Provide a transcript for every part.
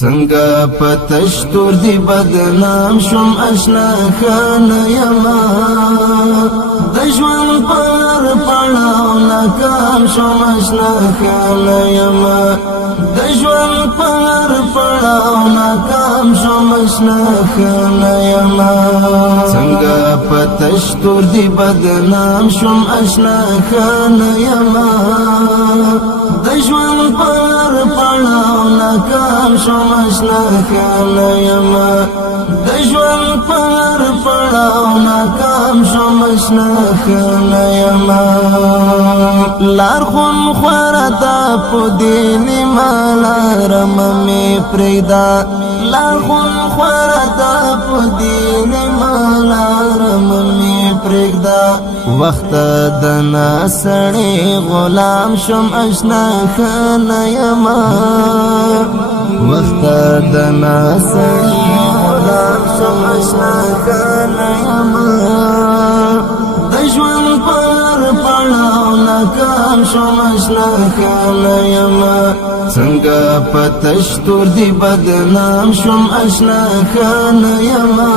څنګه پتشتور دی بدنام شم اشنا خان یما د ژوند پر پړاو ناکام شم اشنا خان یما د ژوند پر پړاو ناکام شم اشنا خان یما څنګه پتشتور دی بدنام شم اشنا خان یما د ژوند پر پړاو ناکام شم اشنا خان یما د ژوند پر پړاو ناکام شم اشنا خان یما لار خون خوردا په دین مالا رم می پردا لار خون خوردا په دین مالا رم می پردا وخت د ناسړي غلام شم اشنا خان یما وقت د ناسړي غلام شم اشنا خان یما د ژوند پر پړاو ناکام شم اشنا خان یما څنګه پتشتور دی بدنام شم اشنا خان یما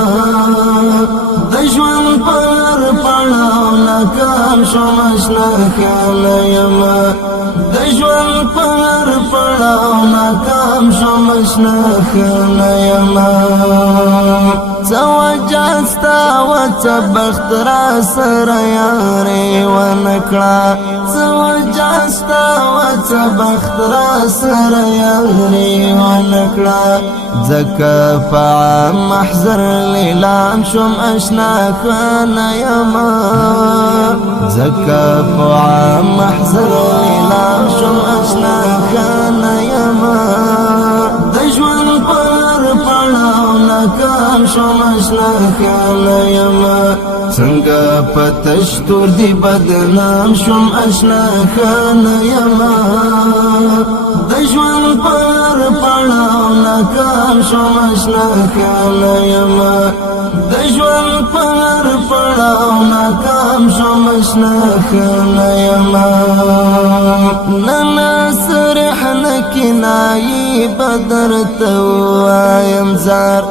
د ژوند پر پړاو ناکام شم اشنا خان یما د ژوند پر پړاو ناکام شم اشنا خان یما زوجستا وڅبخت را سره یاري ونکړه زوجستا وڅبخت را سره یاري ونکړه ځکه په محضر لیلام شم اشنا خان یما ځکه په محضر لیلام شم اشنا خان یما د ژوند پر پړاو ناکام شم اشنا خان یما څنګه پتشتور دی بدنام شم اشنا خان یما د ژوند پر پړاو ناکام شم اشنا خان یما د ژوند پر پړاو ناکام شم اشنا خان یما نن سرحن کنای بدر تو ایم زار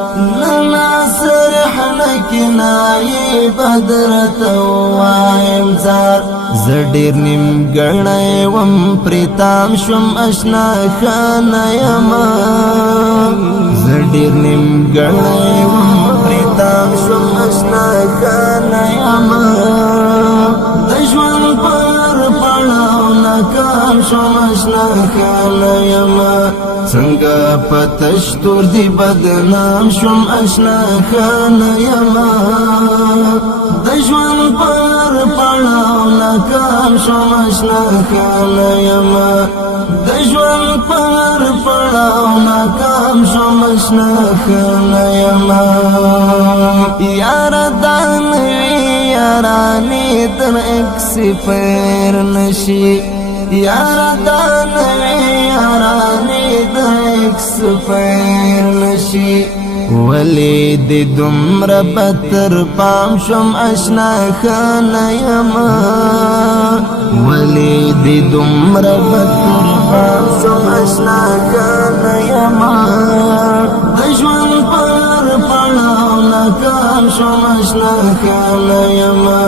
نن سرحن کنای بدر تو ایم زار زډیر نیم غړای وم پریتام شم اشنا خان یما زډیر نیم غړای وم پریتام شم اشنا خان یما د ژوند پر پړاو ناکام شم اشنا خان یما څنګه پتشتور دی بدنام شم اشنا خان یما د ژوند پر پړاو ناکام شم اشنا خان یما د ژوند پر پړاو ناکام شم اشنا خان یما یار دان یارانی تر اکسپیر نشي یار دان یارانی تر اکسپیر نشي ولی دی دمر بتر پام شم اشنا خان یما ولی دی دمر بتر پام شم اشنا خان یما د ژوند پر پړاو ناکام شم اشنا خان یما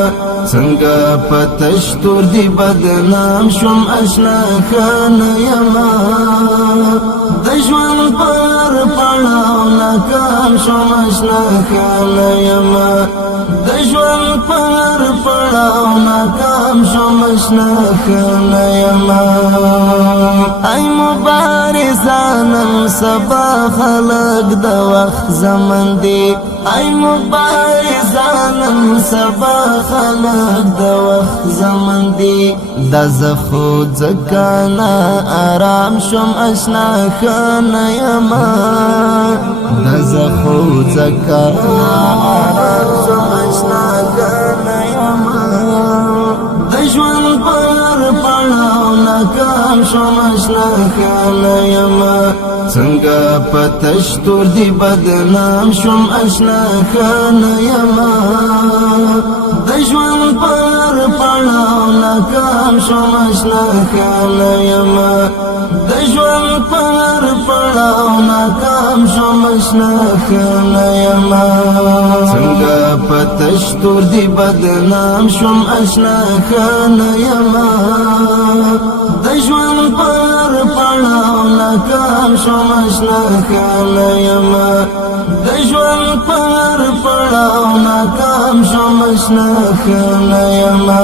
څنګه پتشتور دی بدنام شم اشنا خان یما د ژوند پر پړاو ناکام شم اشنا خان یما د ژوند پر پړاو ناکام شم اشنا خان یما ای مبارزانم سبا خلق د وخت زمن دی ای مبارزانم سبا خلق د وخت زمن دی د زخو ځکانا آرام شم اشنا خان یما د زخو ځکانا آرام شم اشنا خان یما د ژوند پر پړاو ناکام شم اشنا خان یما څنګه پتشتور دی بدنام شم اشنا خان یما د ژوند پر پړاو ناکام شم اشنا خان یما د ژوند پر پړاو ناکام شوم اشنا خانه یما څنګه پتشتور دی بدنام شوم اشنا خانه یما د ژوند پر پړاو ناکام شوم اشنا خانه یما د ژوند پر پړاو ناکام شوم اشنا خانه یما